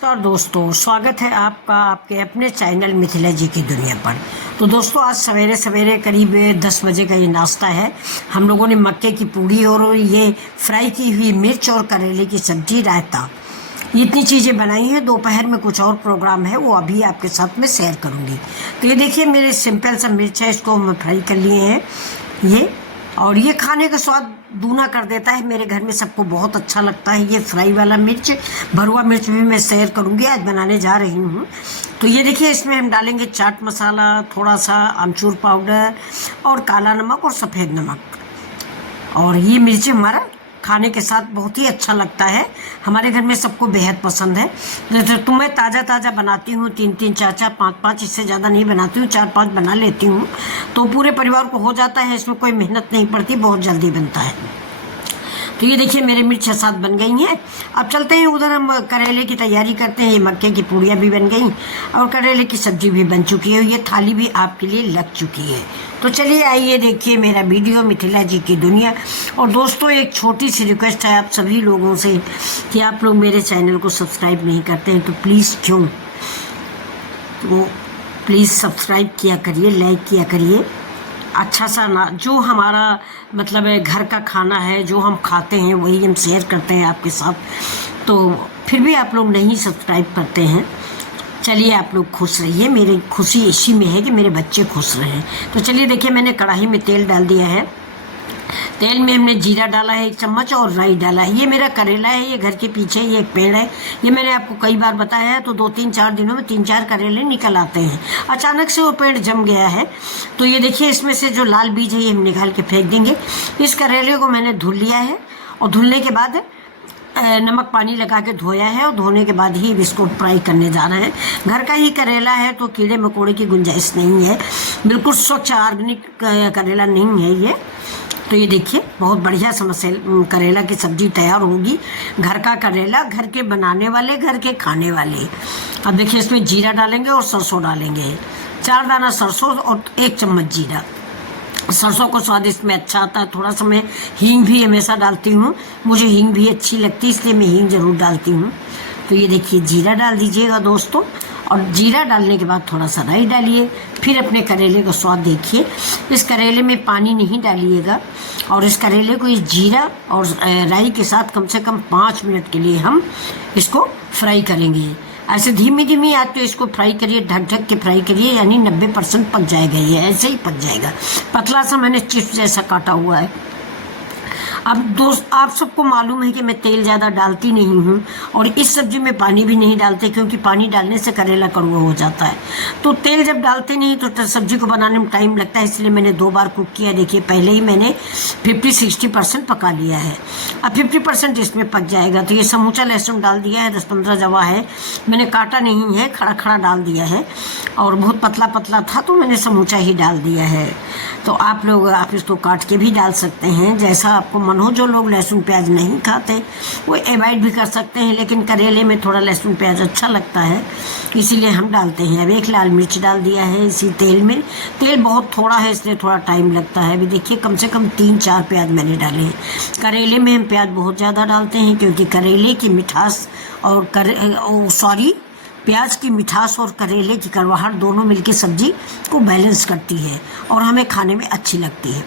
नमस्कार दोस्तों, स्वागत है आपका आपके अपने चैनल मिथिला जी की दुनिया पर। तो दोस्तों, आज सवेरे सवेरे करीब 10 बजे का ये नाश्ता है। हम लोगों ने मक्के की पूड़ी और ये फ्राई की हुई मिर्च और करेले की सब्जी, रायता, इतनी चीज़ें बनाई हैं। दोपहर में कुछ और प्रोग्राम है, वो अभी आपके साथ में शेयर करूँगी। तो ये देखिए, मेरे सिंपल सा मिर्च है, इसको हम फ्राई कर लिए हैं ये, और ये खाने का स्वाद दूना कर देता है। मेरे घर में सबको बहुत अच्छा लगता है ये फ्राई वाला मिर्च। भरुआ मिर्च भी मैं शेयर करूंगी, आज बनाने जा रही हूँ। तो ये देखिए, इसमें हम डालेंगे चाट मसाला, थोड़ा सा अमचूर पाउडर और काला नमक और सफ़ेद नमक। और ये मिर्च हमारा खाने के साथ बहुत ही अच्छा लगता है, हमारे घर में सबको बेहद पसंद है। जैसे तो मैं ताज़ा ताज़ा बनाती हूँ, 3-3, 4-4, 5-5, इससे ज़्यादा नहीं बनाती हूँ, 4-5 बना लेती हूँ, तो पूरे परिवार को हो जाता है। इसमें कोई मेहनत नहीं पड़ती, बहुत जल्दी बनता है। तो ये देखिए, मेरे मिर्च 6-7 बन गई हैं। अब चलते हैं उधर, हम करेले की तैयारी करते हैं। ये मक्के की पूड़ियाँ भी बन गई और करेले की सब्जी भी बन चुकी है, ये थाली भी आपके लिए लग चुकी है। तो चलिए आइए देखिए मेरा वीडियो मिथिला जी की दुनिया। और दोस्तों, एक छोटी सी रिक्वेस्ट है आप सभी लोगों से कि आप लोग मेरे चैनल को सब्सक्राइब नहीं करते हैं तो प्लीज़ प्लीज़ सब्सक्राइब किया करिए, लाइक किया करिए। अच्छा सा ना, जो हमारा मतलब है घर का खाना है, जो हम खाते हैं वही हम शेयर करते हैं आपके साथ। तो फिर भी आप लोग नहीं सब्सक्राइब करते हैं। चलिए, आप लोग खुश रहिए, मेरी खुशी इसी में है कि मेरे बच्चे खुश रहें। तो चलिए देखिए, मैंने कढ़ाई में तेल डाल दिया है। तेल में हमने जीरा डाला है 1 चम्मच और राई डाला है। ये मेरा करेला है, ये घर के पीछे ये एक पेड़ है, ये मैंने आपको कई बार बताया है। तो 2-3-4 दिनों में 3-4 करेले निकल आते हैं। अचानक से वो पेड़ जम गया है। तो ये देखिए, इसमें से जो लाल बीज है ये हम निकाल के फेंक देंगे। इस करेले को मैंने धुल लिया है और धुलने के बाद नमक पानी लगा के धोया है, और धोने के बाद ही इसको फ्राई करने जा रहे हैं। घर का ही करेला है तो कीड़े मकोड़े की गुंजाइश नहीं है, बिल्कुल स्वच्छ ऑर्गेनिक करेला नहीं है ये। तो ये देखिए, बहुत बढ़िया करेला की सब्जी तैयार होगी। घर का करेला, घर के बनाने वाले, घर के खाने वाले। अब देखिए, इसमें जीरा डालेंगे और सरसों डालेंगे, 4 दाना सरसों और 1 चम्मच जीरा। सरसों को स्वाद इसमें अच्छा आता है। थोड़ा सा मैं हींग भी हमेशा डालती हूँ, मुझे हींग भी अच्छी लगती है, इसलिए मैं हींग ज़रूर डालती हूँ। तो ये देखिए, जीरा डाल दीजिएगा दोस्तों, और जीरा डालने के बाद थोड़ा सा राई डालिए। फिर अपने करेले का स्वाद देखिए। इस करेले में पानी नहीं डालिएगा, और इस करेले को इस जीरा और राई के साथ कम से कम 5 मिनट के लिए हम इसको फ्राई करेंगे। ऐसे धीमी धीमी आँच पे इसको फ्राई करिए, ढक ढक के फ्राई करिए, यानी 90% पक जाएगा। ये ऐसे ही पक जाएगा। पतला सा मैंने चिप्स जैसा काटा हुआ है। अब दोस्त, आप सबको मालूम है कि मैं तेल ज़्यादा डालती नहीं हूँ, और इस सब्जी में पानी भी नहीं डालते, क्योंकि पानी डालने से करेला कड़वा हो जाता है। तो तेल जब डालते नहीं तो सब्जी को बनाने में टाइम लगता है, इसलिए मैंने 2 बार कुक किया। देखिए, पहले ही मैंने 50-60% पका लिया है। अब 50% इसमें पक जाएगा। तो ये समूचा लहसुन डाल दिया है, 10-15 जवा है, मैंने काटा नहीं है, खड़ा खड़ा डाल दिया है। और बहुत पतला पतला था तो मैंने समूचा ही डाल दिया है। तो आप इसको काट के भी डाल सकते हैं, जैसा आपको मन हो। जो लोग लहसुन प्याज नहीं खाते वो अवॉइड भी कर सकते हैं, लेकिन करेले में थोड़ा लहसुन प्याज अच्छा लगता है, इसीलिए हम डालते हैं। अब 1 लाल मिर्च डाल दिया है इसी तेल में। तेल बहुत थोड़ा है, इसलिए थोड़ा टाइम लगता है। अभी देखिए, कम से कम 3-4 प्याज मैंने डाले हैं। करेले में हम प्याज बहुत ज़्यादा डालते हैं, क्योंकि करेले की मिठास और प्याज की मिठास और करेले की कड़वाहट दोनों मिलकर सब्जी को बैलेंस करती है और हमें खाने में अच्छी लगती है।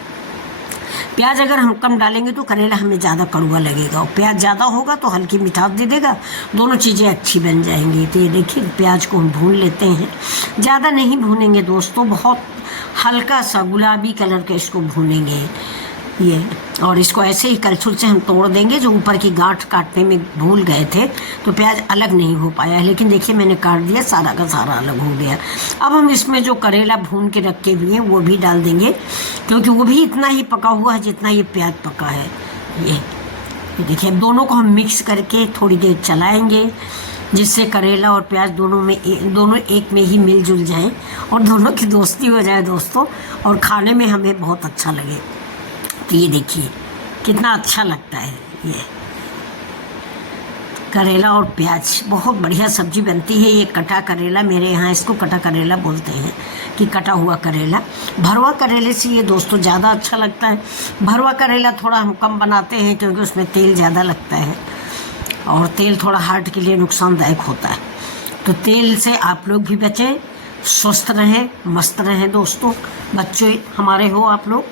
प्याज अगर हम कम डालेंगे तो करेला हमें ज़्यादा कड़वा लगेगा, और प्याज ज़्यादा होगा तो हल्की मिठास दे देगा, दोनों चीज़ें अच्छी बन जाएंगी। तो ये देखिए, प्याज को हम भून लेते हैं। ज़्यादा नहीं भूनेंगे दोस्तों, बहुत हल्का सा गुलाबी कलर का इसको भूनेंगे ये। और इसको ऐसे ही कलछुल से हम तोड़ देंगे। जो ऊपर की गांठ काटने में भूल गए थे तो प्याज अलग नहीं हो पाया, लेकिन देखिए मैंने काट दिया, सारा का सारा अलग हो गया। अब हम इसमें जो करेला भून के रखे हुए हैं वो भी डाल देंगे, क्योंकि वो भी इतना ही पका हुआ है जितना ये प्याज पका है। ये देखिए, अब दोनों को हम मिक्स करके थोड़ी देर चलाएँगे, जिससे करेला और प्याज दोनों एक में ही मिलजुल जाएँ और दोनों की दोस्ती हो जाए दोस्तों, और खाने में हमें बहुत अच्छा लगे। तो ये देखिए, कितना अच्छा लगता है। ये करेला और प्याज बहुत बढ़िया सब्जी बनती है। ये कटा करेला, मेरे यहाँ इसको कटा करेला बोलते हैं, कि कटा हुआ करेला। भरवा करेले से ये दोस्तों ज़्यादा अच्छा लगता है। भरवा करेला थोड़ा हम कम बनाते हैं, क्योंकि उसमें तेल ज़्यादा लगता है। और तेल थोड़ा हार्ट के लिए नुकसानदायक होता है। तो तेल से आप लोग भी बचें, स्वस्थ रहें, मस्त रहें दोस्तों। बच्चे हमारे हो आप लोग,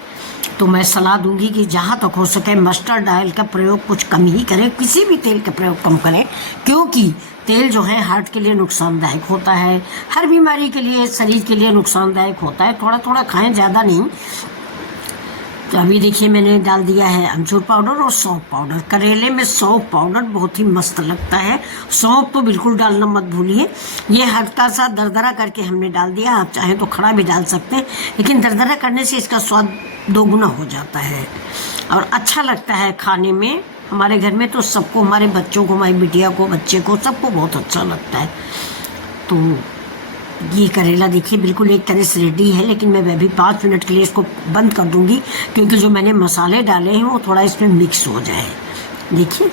तो मैं सलाह दूंगी कि जहाँ तक हो सके मस्टर्ड ऑयल का प्रयोग कुछ कम ही करें, किसी भी तेल का प्रयोग कम करें, क्योंकि तेल जो है हार्ट के लिए नुकसानदायक होता है, हर बीमारी के लिए, शरीर के लिए नुकसानदायक होता है। थोड़ा थोड़ा खाएं, ज़्यादा नहीं। तो अभी देखिए मैंने डाल दिया है अमचूर पाउडर और सौंफ पाउडर। करेले में सौंफ पाउडर बहुत ही मस्त लगता है, सौंफ तो बिल्कुल डालना मत भूलिए। ये हल्का सा दरदरा करके हमने डाल दिया, आप चाहें तो खड़ा भी डाल सकते हैं, लेकिन दरदरा करने से इसका स्वाद दोगुना हो जाता है और अच्छा लगता है खाने में। हमारे घर में तो सबको, हमारे बच्चों को, हमारी बिटिया को, बच्चे को, सबको बहुत अच्छा लगता है। तो ये करेला देखिए बिल्कुल एक तरह से रेडी है, लेकिन मैं अभी 5 मिनट के लिए इसको बंद कर दूंगी, क्योंकि जो मैंने मसाले डाले हैं वो थोड़ा इसमें मिक्स हो जाए। देखिए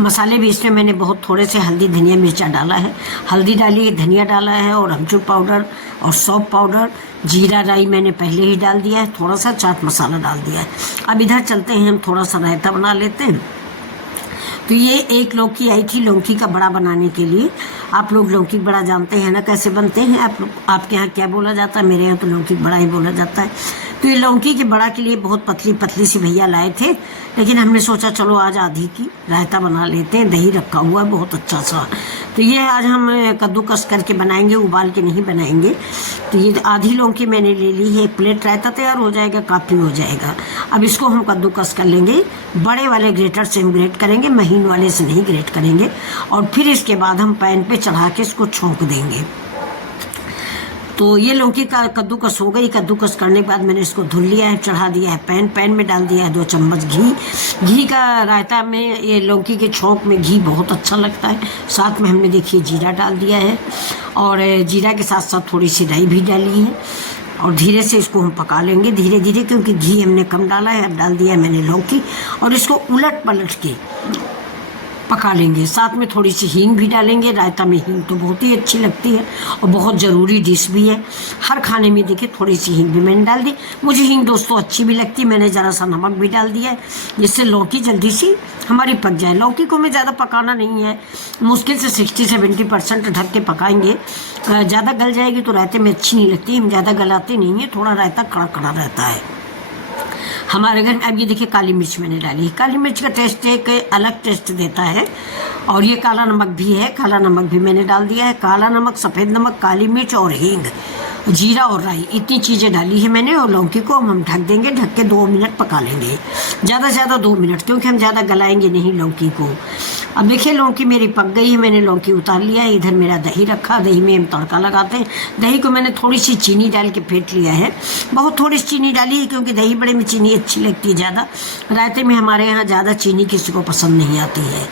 मसाले भी इसमें मैंने बहुत थोड़े से हल्दी, धनिया, मिर्चा डाला है। हल्दी डाली है, धनिया डाला है और अमचूर पाउडर और सौंफ पाउडर, जीरा राई मैंने पहले ही डाल दिया है, थोड़ा सा चाट मसाला डाल दिया है। अब इधर चलते हैं, हम थोड़ा सा रायता बना लेते हैं। तो ये एक लौकी आई थी लौकी का बड़ा बनाने के लिए। आप लोग लौकी बड़ा जानते हैं ना कैसे बनते हैं, आपके यहाँ क्या बोला जाता है, मेरे यहाँ तो लौकी बड़ा ही बोला जाता है। तो ये लौकी के बड़ा के लिए बहुत पतली पतली सी भैया लाए थे, लेकिन हमने सोचा चलो आज आधी की रायता बना लेते हैं, दही रखा हुआ है बहुत अच्छा सा। तो ये आज हम कद्दूकस करके बनाएंगे, उबाल के नहीं बनाएंगे। तो ये आधी लौकी मैंने ले ली है, 1 प्लेट रायता तैयार हो जाएगा, काफ़ी हो जाएगा। अब इसको हम कद्दूकस कर लेंगे, बड़े वाले ग्रेटर से हम ग्रेट करेंगे, महीन वाले से नहीं ग्रेट करेंगे। और फिर इसके बाद हम पैन पे चढ़ा के इसको छोंक देंगे। तो ये लौकी का कद्दूकस हो गई। कद्दूकस करने के बाद मैंने इसको धुल लिया है, चढ़ा दिया है पैन में डाल दिया है 2 चम्मच घी का रायता में ये लौकी के छोंक में घी बहुत अच्छा लगता है। साथ में हमने देखिए जीरा डाल दिया है और जीरा के साथ साथ थोड़ी सी राई भी डाली है और धीरे से इसको हम पका लेंगे, धीरे धीरे, क्योंकि घी हमने कम डाला है। अब डाल दिया है मैंने लौकी और इसको उलट पलट के पका लेंगे। साथ में थोड़ी सी हींग भी डालेंगे। रायता में हींग तो बहुत ही अच्छी लगती है और बहुत ज़रूरी डिश भी है। हर खाने में देखिए थोड़ी सी हींग भी मैंने डाल दी। मुझे हींग दोस्तों अच्छी भी लगती है, मैंने ज़रा सा नमक भी डाल दिया है, जिससे लौकी जल्दी सी हमारी पक जाए। लौकी को हमें ज़्यादा पकाना नहीं है, मुश्किल से 60-70% ढक के पकाएंगे। ज़्यादा गल जाएगी तो रायते में अच्छी नहीं लगती, हम ज़्यादा गलाते नहीं हैं, थोड़ा रायता कड़ा कड़ा रहता है हमारे घर में। अब ये देखिए काली मिर्च मैंने डाली। काली मिर्च का टेस्ट एक अलग टेस्ट देता है। और ये काला नमक भी है, काला नमक भी मैंने डाल दिया है। काला नमक, सफ़ेद नमक, काली मिर्च और हींग, जीरा और राई, इतनी चीज़ें डाली है मैंने। और लौकी को हम ढक देंगे, ढक के 2 मिनट पका लेंगे, ज़्यादा से ज़्यादा 2 मिनट, क्योंकि हम ज़्यादा गलाएंगे नहीं लौकी को। अब देखिए लौकी मेरी पक गई है, मैंने लौकी उतार लिया है। इधर मेरा दही रखा, दही में हम तड़का लगाते हैं। दही को मैंने थोड़ी सी चीनी डाल के फेंट लिया है, बहुत थोड़ी सी चीनी डाली है, क्योंकि दही बड़े में चीनी अच्छी लगती है ज़्यादा। रायते में हमारे यहाँ ज़्यादा चीनी किसी को पसंद नहीं आती है,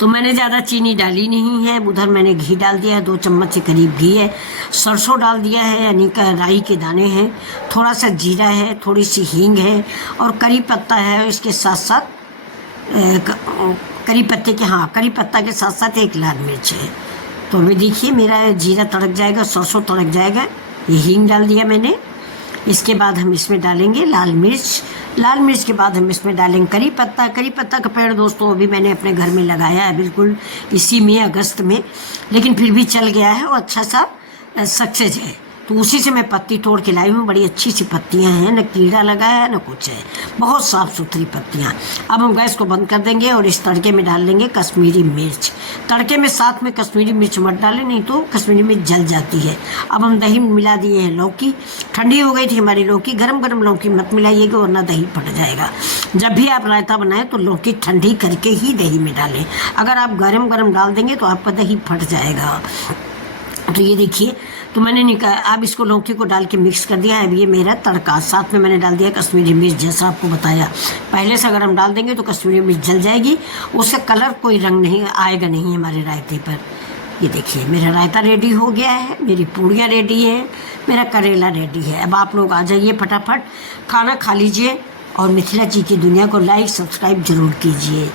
तो मैंने ज़्यादा चीनी डाली नहीं है। उधर मैंने घी डाल दिया है, 2 चम्मच से करीब घी है। सरसों डाल दिया है, यानी कि राई के दाने हैं। थोड़ा सा जीरा है, थोड़ी सी हींग है और करी पत्ता है। इसके साथ साथ करी पत्ते के, हाँ, करी पत्ता के साथ साथ 1 लाल मिर्च है। तो अभी देखिए मेरा जीरा तड़क जाएगा, सरसों तड़क जाएगा। ये हींग डाल दिया मैंने। इसके बाद हम इसमें डालेंगे लाल मिर्च। लाल मिर्च के बाद हम इसमें डालेंगे करी पत्ता। करी पत्ता का पेड़ दोस्तों अभी मैंने अपने घर में लगाया है, बिल्कुल इसी में अगस्त में, लेकिन फिर भी चल गया है और अच्छा सा सक्सेस है। तो उसी से मैं पत्ती तोड़ के लाई हूँ। बड़ी अच्छी सी पत्तियाँ हैं, न कीड़ा लगा है न कुछ है, बहुत साफ़ सुथरी पत्तियाँ। अब हम गैस को बंद कर देंगे और इस तड़के में डाल देंगे कश्मीरी मिर्च। तड़के में साथ में कश्मीरी मिर्च मत डालें, नहीं तो कश्मीरी मिर्च जल जाती है। अब हम दही में मिला दिए हैं लौकी। ठंडी हो गई थी हमारी लौकी, गरम गरम लौकी मत मिलाइएगा वरना दही फट जाएगा। जब भी आप रायता बनाएं तो लौकी ठंडी करके ही दही में डालें। अगर आप गरम गरम डाल देंगे तो आपका दही फट जाएगा। तो ये देखिए, तो मैंने अब इसको लौकी को डाल के मिक्स कर दिया है। अब ये मेरा तड़का, साथ में मैंने डाल दिया कश्मीरी मिर्च, जैसा आपको बताया। पहले से अगर हम डाल देंगे तो कश्मीरी मिर्च जल जाएगी, उससे कलर कोई रंग नहीं आएगा नहीं हमारे रायते पर। ये देखिए मेरा रायता रेडी हो गया है, मेरी पूड़ियाँ रेडी है, मेरा करेला रेडी है। अब आप लोग आ जाइए, फटाफट खाना खा लीजिए और मिथिला जी की दुनिया को लाइक सब्सक्राइब जरूर कीजिए।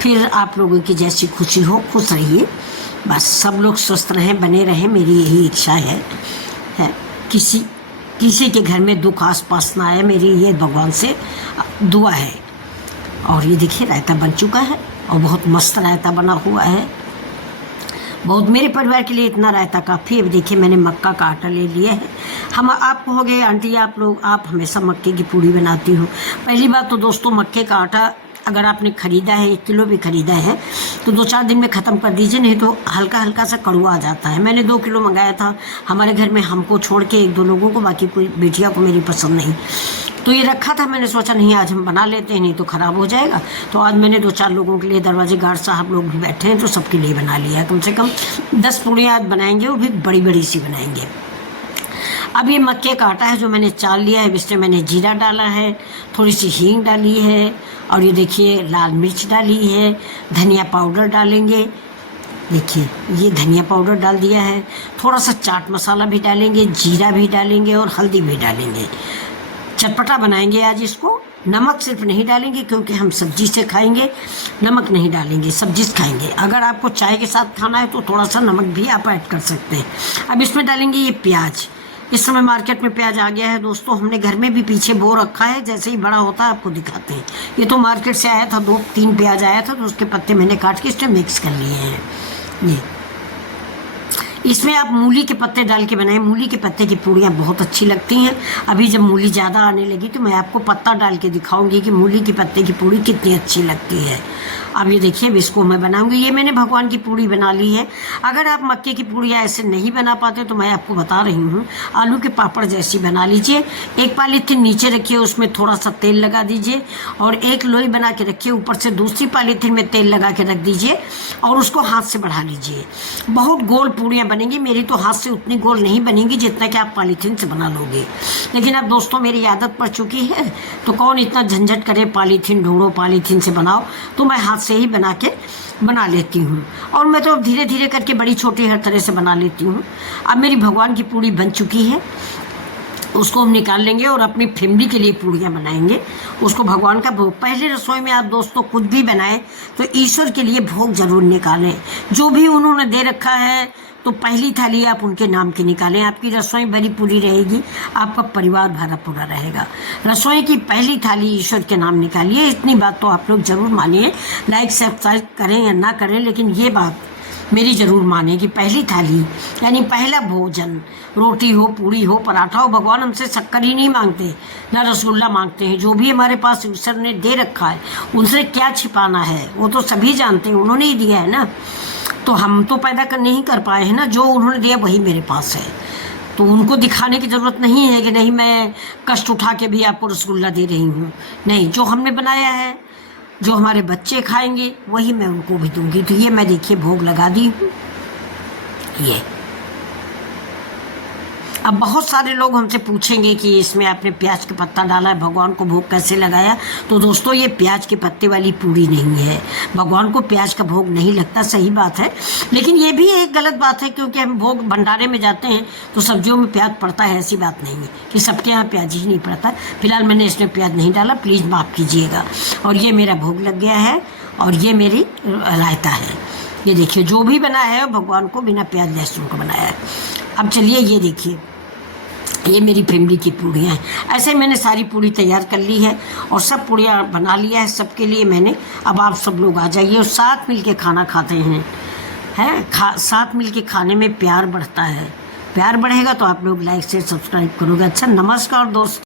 फिर आप लोगों की जैसी खुशी हो, खुश रहिए, बस सब लोग स्वस्थ रहें, बने रहें, मेरी यही इच्छा है। किसी के घर में दुख आस पास ना आए, मेरी ये भगवान से दुआ है। और ये देखिए रायता बन चुका है और बहुत मस्त रायता बना हुआ है। बहुत मेरे परिवार के लिए इतना रायता काफ़ी है। अब देखिए मैंने मक्का का आटा ले लिया है। हम आप कहोगे आंटी आप हमेशा मक्के की पूड़ी बनाती हो। पहली बात तो दोस्तों, मक्के का आटा अगर आपने ख़रीदा है, 1 किलो भी ख़रीदा है तो 2-4 दिन में ख़त्म कर दीजिए, नहीं तो हल्का हल्का सा कड़वा आ जाता है। मैंने 2 किलो मंगाया था हमारे घर में, हमको छोड़ के 1-2 लोगों को, बाकी कोई बेटिया को मेरी पसंद नहीं, तो ये रखा था। मैंने सोचा नहीं आज हम बना लेते हैं, नहीं तो ख़राब हो जाएगा। तो आज मैंने 2-4 लोगों के लिए, दरवाजे गार्ड साहब लोग भी बैठे हैं तो सबके लिए बना लिया है। कम से कम 10 पूड़ियाँ आज बनाएंगे, वो भी बड़ी बड़ी सी बनाएंगे। अब ये मक्के का आटा है जो मैंने चाल लिया है, इसमें मैंने जीरा डाला है, थोड़ी सी हींग डाली है, और ये देखिए लाल मिर्च डाली है, धनिया पाउडर डालेंगे। देखिए ये धनिया पाउडर डाल दिया है, थोड़ा सा चाट मसाला भी डालेंगे, जीरा भी डालेंगे और हल्दी भी डालेंगे। चटपटा बनाएंगे आज इसको। नमक सिर्फ नहीं डालेंगे क्योंकि हम सब्जी से खाएंगे, नमक नहीं डालेंगे, सब्जी से खाएंगे। अगर आपको चाय के साथ खाना है तो थोड़ा सा नमक भी आप ऐड कर सकते हैं। अब इसमें डालेंगे ये प्याज। इस समय मार्केट में प्याज आ गया है दोस्तों, हमने घर में भी पीछे बो रखा है, जैसे ही बड़ा होता है आपको दिखाते हैं। ये तो मार्केट से आया था, 2-3 प्याज आया था तो उसके पत्ते मैंने काट के इसमें मिक्स कर लिए हैं। ये इसमें आप मूली के पत्ते डाल के बनाएं, मूली के पत्ते की पूड़ियाँ बहुत अच्छी लगती हैं। अभी जब मूली ज़्यादा आने लगी तो मैं आपको पत्ता डाल के दिखाऊंगी कि मूली के पत्ते की पूड़ी कितनी अच्छी लगती है। अब ये देखिए अब इसको मैं बनाऊंगी। ये मैंने भगवान की पूड़ी बना ली है। अगर आप मक्के की पूड़ियाँ ऐसे नहीं बना पाते तो मैं आपको बता रही हूँ, आलू के पापड़ जैसी बना लीजिए। एक पॉलीथीन नीचे रखिए, उसमें थोड़ा सा तेल लगा दीजिए और एक लोई बना के रखिए, ऊपर से दूसरी पॉलीथीन में तेल लगा के रख दीजिए और उसको हाथ से बढ़ा लीजिए। बहुत गोल पूड़ियाँ बनेंगी। मेरी तो हाथ से उतनी गोल नहीं बनेंगी जितना कि आप पॉलीथीन से बना लोगे, लेकिन अब दोस्तों मेरी आदत पड़ चुकी है तो कौन इतना झंझट करे, पॉलीथीन ढूंढो, पॉलीथीन से बनाओ, तो मैं हाथ से ही बना लेती हूँ। और मैं तो अब धीरे धीरे करके बड़ी छोटी हर तरह से बना लेती हूँ। अब मेरी भगवान की पूड़ी बन चुकी है, उसको हम निकाल लेंगे और अपनी फैमिली के लिए पूड़ियाँ बनाएंगे। उसको भगवान का भोग, पहले रसोई में आप दोस्तों कुछ भी बनाएं तो ईश्वर के लिए भोग जरूर निकालें। जो भी उन्होंने दे रखा है तो पहली थाली आप उनके नाम की निकालें, आपकी रसोई भरी पूरी रहेगी, आपका परिवार भरा पूरा रहेगा। रसोई की पहली थाली ईश्वर के नाम निकालिए। इतनी बात तो आप लोग जरूर मानिए, लाइक सब्सक्राइब करें या ना करें, लेकिन ये बात मेरी ज़रूर माने कि पहली थाली यानी पहला भोजन, रोटी हो, पूड़ी हो, पराठा हो, भगवान हमसे शक्कर ही नहीं मांगते, ना रसगुल्ला मांगते हैं। जो भी हमारे पास ईश्वर ने दे रखा है उनसे क्या छिपाना है, वो तो सभी जानते हैं, उन्होंने ही दिया है ना। तो हम तो पैदा नहीं कर पाए हैं ना, जो उन्होंने दिया वही मेरे पास है। तो उनको दिखाने की ज़रूरत नहीं है कि नहीं मैं कष्ट उठा के भी आपको रसगुल्ला दे रही हूँ। नहीं, जो हमने बनाया है, जो हमारे बच्चे खाएंगे वही मैं उनको भी दूंगी। तो ये मैं देखिए भोग लगा दी हूँ। ये अब बहुत सारे लोग हमसे पूछेंगे कि इसमें आपने प्याज का पत्ता डाला है, भगवान को भोग कैसे लगाया। तो दोस्तों ये प्याज के पत्ते वाली पूड़ी नहीं है, भगवान को प्याज का भोग नहीं लगता, सही बात है। लेकिन ये भी एक गलत बात है क्योंकि हम भोग भंडारे में जाते हैं तो सब्जियों में प्याज पड़ता है, ऐसी बात नहीं है कि सबके यहाँ प्याज ही नहीं पड़ता। फिलहाल मैंने इसमें प्याज नहीं डाला, प्लीज़ माफ़ कीजिएगा। और ये मेरा भोग लग गया है और ये मेरी रायता है। ये देखिए जो भी बना है भगवान को बिना प्याज लहसुन को बनाया है। अब चलिए ये देखिए, ये मेरी फैमिली की पूड़ियाँ हैं। ऐसे मैंने सारी पूड़ी तैयार कर ली है और सब पूड़ियाँ बना लिया है सबके लिए मैंने। अब आप सब लोग आ जाइए और साथ मिल के खाना खाते हैं, साथ मिल के खाने में प्यार बढ़ता है। प्यार बढ़ेगा तो आप लोग लाइक शेयर सब्सक्राइब करोगे। अच्छा, नमस्कार दोस्त।